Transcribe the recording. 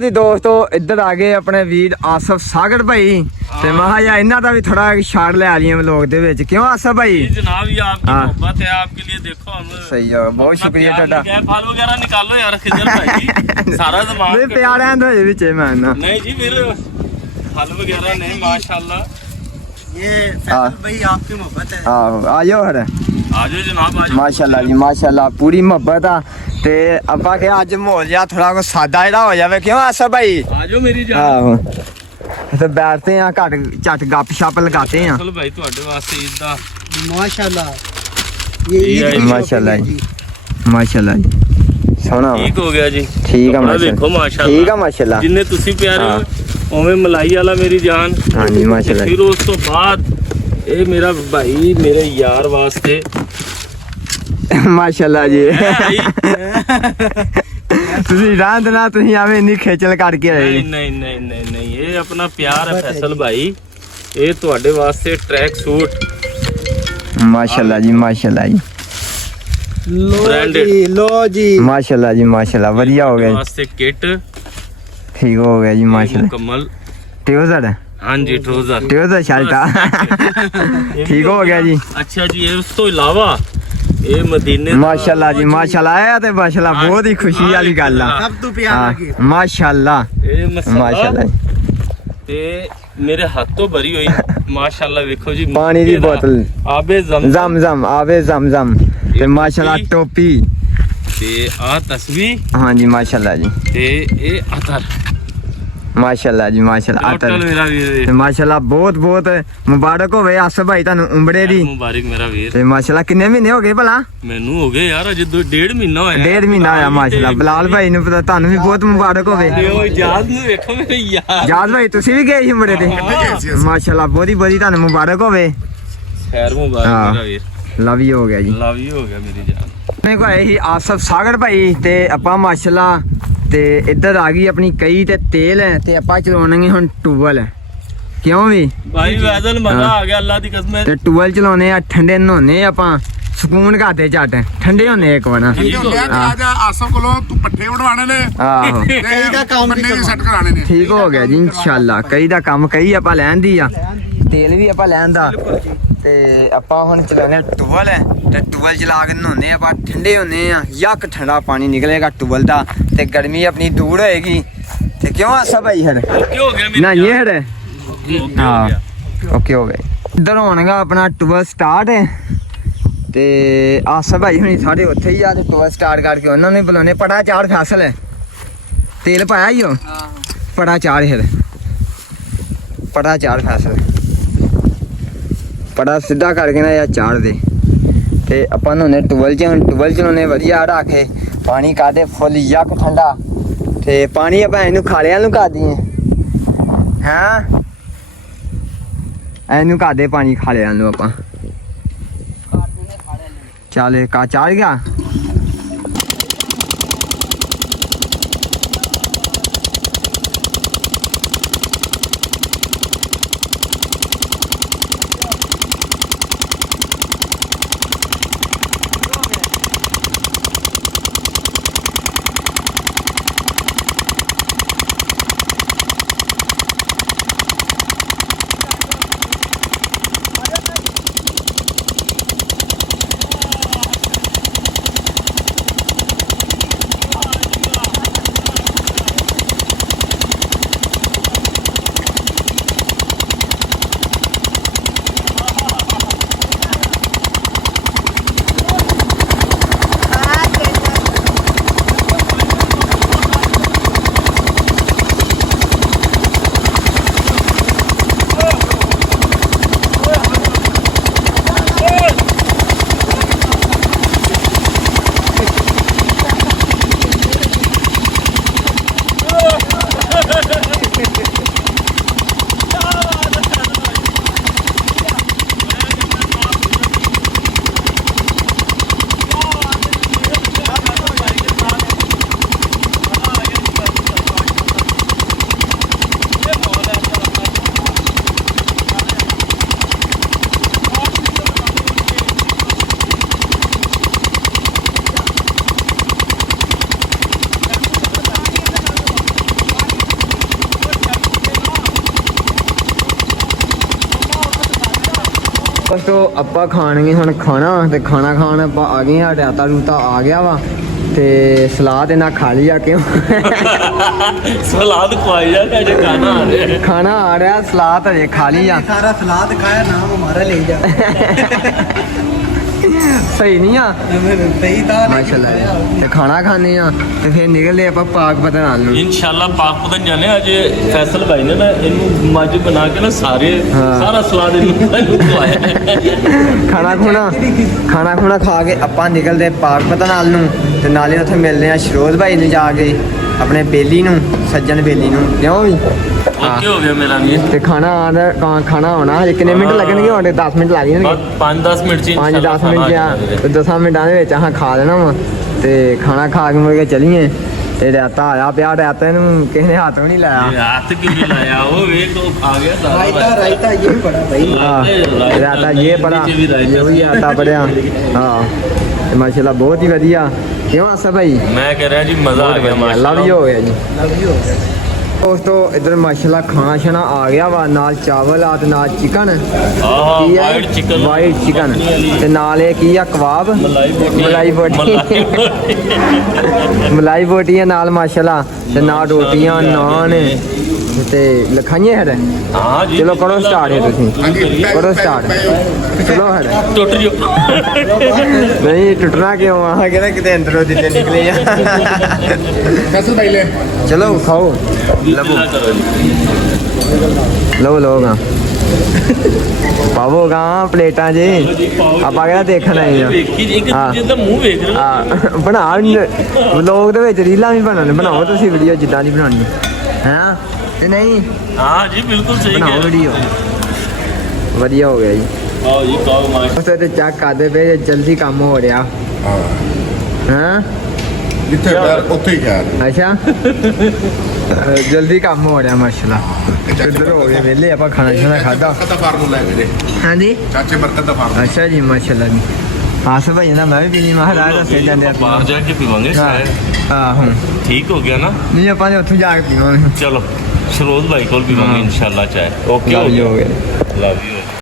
जी दोस्तों इधर आ गए अपने वीर आसफ सागर भाई ते महा या इन्ना दा भी थोड़ा शाट ले आ रही है व्लॉग दे विच क्यों आसफ भाई जनाब ये आपकी मोहब्बत है आपके लिए देखो हम सही है बहुत शुक्रिया टाटा फल वगैरह निकालो यार खिजर भाई सारा सामान नहीं प्यार है तो विच मैं ना नहीं जी फिर फल वगैरह नहीं माशाल्लाह ये फैसल भाई आपकी मोहब्बत है हां आयो हर आजो जनाब आजो माशाल्लाह जी माशाल्लाह पूरी मोहब्बत आ ते अपा के आज माहौल या थोड़ा को सादा जेड़ा हो जावे क्यों आसफ भाई आजो मेरी जान आहो तो बैठते हैं घट झट गप शप लगाते हैं चलो भाई ਤੁਹਾਡੇ ਵਾਸਤੇ ਈਦ ਦਾ माशाल्लाह ये माशाल्लाह जी माशाल्लाह जी सोना ठीक हो गया जी ठीक है अपना देखो माशाल्लाह ठीक है माशाल्लाह जिन्ने ਤੁਸੀਂ ਪਿਆਰੇ ਹੋ ਉਵੇਂ ਮਲਾਈ ਵਾਲਾ ਮੇਰੀ ਜਾਨ हाँ जी माशाल्लाह ਫਿਰ ਉਸ ਤੋਂ ਬਾਅਦ ਇਹ ਮੇਰਾ ਭਾਈ ਮੇਰੇ ਯਾਰ ਵਾਸਤੇ ਮਾਸ਼ਾਅੱਲਾ ਜੀ ਤੁਸੀਂ ਰਾਂਦ ਨਾ ਤੁਸੀਂ ਆਵੇਂ ਇੰਨੀ ਖੇਚਲ ਕਰਕੇ ਆਏ ਨਹੀਂ ਨਹੀਂ ਨਹੀਂ ਨਹੀਂ ਨਹੀਂ ਇਹ ਆਪਣਾ ਪਿਆਰ ਹੈ ਫੈਸਲ ਭਾਈ ਇਹ ਤੁਹਾਡੇ ਵਾਸਤੇ ਟਰੈਕ ਸੂਟ ਮਾਸ਼ਾਅੱਲਾ ਜੀ ਮਾਸ਼ਾਅੱਲਾ ਜੀ लो जी माशाल्लाह जी माशाल्लाह बढ़िया हो गया वास्ते किट ठीक हो गया जी माशाल्लाह मुकम्मल ट्राउजर हाँ जी ट्राउजर ट्राउजर शर्ट ठीक हो गया जी अच्छा जी ये उस तो इलावा ये मदीने माशाल्लाह जी माशाल्लाह आया ते माशाल्लाह बहुत ही खुशी वाली गल है सब तो प्यार की माशाल्लाह ये माशाल्लाह ते मेरे हाथ तो भरी हुई माशाल्लाह देखो जी पानी दी बोतल आबे जमजम आबे जमजम ते माशाल्लाह टोपी ते आ तस्वीर हाँ जी माशाल्लाह जी ते ये अतर माशाल्लाह जी माशाल्लाह टोटल मेरा वीर ते माशाल्लाह बहुत बहुत मुबारक होवे आसफ भाई तानू उमड़े दी मुबारक मेरा वीर ते माशाल्लाह किन्ने महीने हो गए भला मैनू हो गए यार अजे 1.5 महीना होया डेढ़ महीना होया माशाल्लाह बिलाल भाई नु पता तानू भी बहुत मुबारक होवे ओ याद नु देखो मेरे यार जाद भाई तुसी भी गए ही उमड़े ते माशाल्लाह बहुत ही तानू मुबारक होवे खैर मुबारक मेरा वीर लव यू हो गया जी लव यू हो गया मेरी जान अपने को आए ही आसफ सागर भाई ते अपा माशाल्लाह ते इधर आ गई अपनी कई ते तेल है ते अपा चलाने हुन ट्यूबवेल है क्यों भी भाई वैदल मजा आ गया अल्लाह दी कसम ते ट्यूबवेल चलाने आ ठंडे नहाने अपा सुकून घाते झट ठंडे होने एक बना आसफ कोलों तू पट्ठे उड़वाने ने आहो ਇਹਦਾ ਕੰਮ ਬੰਨੇ ਵੀ ਸੈੱਟ ਕਰਾਣੇ ਨੇ ठीक हो गया जी इंशाल्लाह कई दा काम कई अपा लैन दी आ तेल भी अपा लैन दा ते अपा हुन चलाने ट्यूबवेल है ते ट्यूबवेल चला के नहाने अपा ठंडे होने आ यक ठंडा पानी निकलेगा ट्यूबवेल दा ते गर्मी अपनी दूर होएगी ते क्यों आसा भाई हर ओके हो गया मेरी ना ये हर ओके हाँ हो गया ओके हो गए इधर होनेगा अपना ट्यूबवेल स्टार्ट है ते आसा भाई हुनी सारे उत्थे ही आ ते ट्यूबवेल स्टार्ट करके उन्हां नूं बुलाने पड़ा चार फैसल है तेल पाया ही हो पड़ा चार हिर पड़ा चार फैसल पड़ा सीधा करके ना या चार दे ते अपन हुने ट्यूबवेल चलाने वधिया रखे पानी कादे फुल यक ठंडा ते पानी अपन इनू खालियां नूं कर दिए हैं एनू कर दे पानी खालियां नूं अपन चल का चार गया ਦੋਸਤੋ ਆਪਾਂ ਖਾਣਗੇ ਹੁਣ ਖਾਣਾ ਤੇ ਖਾਣਾ ਖਾਣ ਆਪਾਂ ਆ ਗਏ ਆ ਰਾਤਾ ਰੂਤਾ ਆ ਗਿਆ ਵਾ ਤੇ ਸਲਾਦ ਇਹਨਾਂ ਖਾ ਲਿਆ ਕਿਉਂ ਸਲਾਦ ਖਵਾਈ ਜਾ ਕੇ ਅਜੇ ਖਾਣਾ ਆ ਰਿਹਾ ਖਾਣਾ ਆ ਰਿਹਾ ਸਲਾਦ ਹਜੇ ਖਾ ਲਿਆ सारा सलाद खाया नाम हमारा ले जा ਸਹੀ ਨਹੀਂ ਆ सही था ਮਾਸ਼ਾਅੱਲਾ ਤੇ ਖਾਣਾ ਖਾਣੇ ਆ ਤੇ ਫਿਰ ਨਿਕਲਦੇ ਆਪਾਂ ਪਾਕ ਪਤਨਾਲ ਨੂੰ ਇਨਸ਼ਾਅੱਲਾ ਪਾਕ ਪਤਨ ਜਾਣੇ ਅੱਜ ਫੈਸਲ ਭਾਈ ਨੇ ਨਾ ਇਹਨੂੰ ਮੱਝ ਬਣਾ ਕੇ ਨਾ ਸਾਰਾ ਸਲਾਦ ਇਹਨੂੰ ਖਵਾਇਆ ਖਾਣਾ ਖੁਣਾ ਖਾ ਕੇ ਆਪਾਂ ਨਿਕਲਦੇ ਪਾਕ ਪਤਨਾਲ ਨੂੰ ਤੇ ਨਾਲੇ ਉੱਥੇ ਮਿਲਦੇ ਆ ਸ਼ਰੋਜ਼ ਭਾਈ ਨੂੰ ਜਾ ਕੇ ਆਪਣੇ ਬੇਲੀ ਨੂੰ ਸੱਜਣ ਬੇਲੀ ਨੂੰ ਕਿਉਂ ਵੀ ਓਕੇ ਹੋ ਗਿਆ ਮੇਰਾ ਵੀਰ ਤੇ ਖਾਣਾ ਆਉਣਾ ਹਜੇ ਕਿੰਨੇ ਮਿੰਟ ਲੱਗਣਗੇ ਹੁਣ 10 ਮਿੰਟ ਲੱਗ ਜਾਣਗੇ 5-10 ਮਿੰਟ ਚ 5-10 ਮਿੰਟ ਜਾਂ 10 ਮਿੰਟਾਂ ਦੇ ਵਿੱਚ ਆਹ ਖਾ ਲੈਣਾ ਵਾ ਤੇ ਖਾਣਾ ਖਾ ਕੇ ਮੁੜ ਕੇ ਚਲੀਏ ਤੇ ਰਾਤਾ ਆਇਆ ਪਿਆ ਰਾਤਾ ਨੂੰ ਕਿਸੇ ਨੇ ਹੱਥ ਵੀ ਨਹੀਂ ਲਾਇਆ ਹੱਥ ਕਿਉਂ ਨਹੀਂ ਲਾਇਆ ਉਹ ਵੇਖ ਉਹ ਆ ਗਿਆ ਸਾਰਾ रायता रायता ये पड़ा भाई ਰਾਤਾ ਇਹ ਬੜਾ ਇਹ ਵੀ ਆਟਾ ਬੜਿਆ ਹਾਂ ਤੇ ਮਾਸ਼ਾਅੱਲਾ ਬਹੁਤ ਹੀ ਵਧੀਆ ਕਿਉਂ ਆਸਾ ਭਾਈ ਮੈਂ ਕਹਿ ਰਿਹਾ ਜੀ ਮਜ਼ਾ ਆ ਗਿਆ ਮਾਸ਼ਾਅੱਲਾ ਲਵ ਯੂ ਹੋ ਗਿਆ ਜੀ लव यू हो गया ਦੋਸਤੋ ਇਧਰ ਮਾਸ਼ਾਅੱਲਾ ਖਾਣਾ ਛਣਾ ਆ ਗਿਆ ਵਾ ਨਾਲ ਚਾਵਲ ਆ ਤੇ ਨਾਲ ਚਿਕਨ ਆਹ ਵਾਈਟ ਚਿਕਨ ਵਾਈਟ ਚਿਕਨ ਤੇ ਨਾਲ ਇਹ ਕੀ ਆ ਕਬਾਬ ਮਲਾਈ ਬੋਟੀ ਮਲਾਈ ਬੋਟੀਆਂ ਨਾਲ ਮਾਸ਼ਾਅੱਲਾ ਤੇ ਨਾਲ ਰੋਟੀਆਂ ਨਾਨ ਤੇ ਲਖਾਈਆਂ ਹੈ ਹਾਂ ਜੀ ਚਲੋ ਕਰੋ ਸਟਾਰਟ ਹੈ ਤੁਸੀਂ ਕਰੋ ਸਟਾਰਟ ਚਲੋ ਹੈ ਟੁੱਟ ਜੋ ਨਹੀਂ ਟੁੱਟਣਾ ਕਿਉਂ ਆ ਕਹਿੰਦਾ ਕਿਤੇ ਅੰਦਰੋਂ ਦਿੱਤੇ ਨਿਕਲੇ ਆ ਫੈਸਲ ਭਾਈ ਲੈ ਚਲੋ ਖਾਓ ਲਵੋ ਲਓ ਗਾ ਪਾਵੋ ਗਾ ਪਲੇਟਾਂ 'ਚ ਆਪਾਂ ਕਿਹੜਾ ਦੇਖਣ ਆਏ ਆ ਇੱਕ ਦੂਜੇ ਦਾ ਮੂੰਹ ਵੇਖ ਰਹੇ ਹਾਂ ਬਣਾ ਵਲੋਗ ਦੇ ਵਿੱਚ ਰੀਲਾਂ ਵੀ ਬਣਾਓ ਤੁਸੀਂ ਵੀਡੀਓ ਜਿੱਦਾਂ ਦੀ ਬਣਾਉਣੀ ਹਾਂ ਤੇ ਨਹੀਂ ਹਾਂ ਜੀ ਬਿਲਕੁਲ ਸਹੀ ਬਣਾਓ ਵੀਡੀਓ ਵਧੀਆ ਹੋ ਗਿਆ ਜੀ ਆਓ ਜੀ ਕਾਓ ਮਾਸ਼ ਉਸੇ ਤੇ ਚੈੱਕ ਕਰਦੇ ਪਏ ਜਲਦੀ ਕੰਮ ਹੋ ਰਿਹਾ ਹਾਂ ਜਿੱਥੇ ਪੈਰ ਉੱਥੇ ਹੀ ਖੈਰ ਅੱਛਾ ਜਲਦੀ ਕੰਮ ਹੋ ਰਿਹਾ ਮਾਸ਼ਾਅੱਲਾ ਇੱਧਰ ਹੋ ਗਏ ਵਿਹਲੇ ਆਪਾਂ ਖਾਣਾ ਛਾਣਾ ਖਾਦਾ ਦਾ ਫਾਰਮੂਲਾ ਹੈ ਵੀਰੇ ਹਾਂਜੀ ਚਾਚੇ ਬਰਕਤ ਦਾ ਫਾਰਮੂਲਾ ਅੱਛਾ ਜੀ ਮਾਸ਼ਾਅੱਲਾ ਜੀ ਆਸ ਭਾਈ ਨਾ ਮੈਂ ਵੀ ਪੀਣੀ ਮਹਾਰਾਜ ਦੱਸੇ ਜਾਂਦੇ ਬਾਹਰ ਜਾ ਕੇ ਪੀਵਾਂਗੇ ਸ਼ਾਇਦ ਆਹੋ ਠੀਕ ਹੋ ਗਿਆ ਨਾ ਨਹੀਂ ਆਪਾਂ ਨੇ ਉੱਥੇ ਜਾ ਕੇ ਪੀਵਾਂਗੇ ਚਲੋ ਸਰੋਜ ਭਾਈ ਕੋਲ ਪੀਵਾਂਗੇ ਇਨਸ਼ਾਅੱਲਾ ਚਾਹ ਓਕੇ ਹੋ ਗਿਆ ਲਵ ਯੂ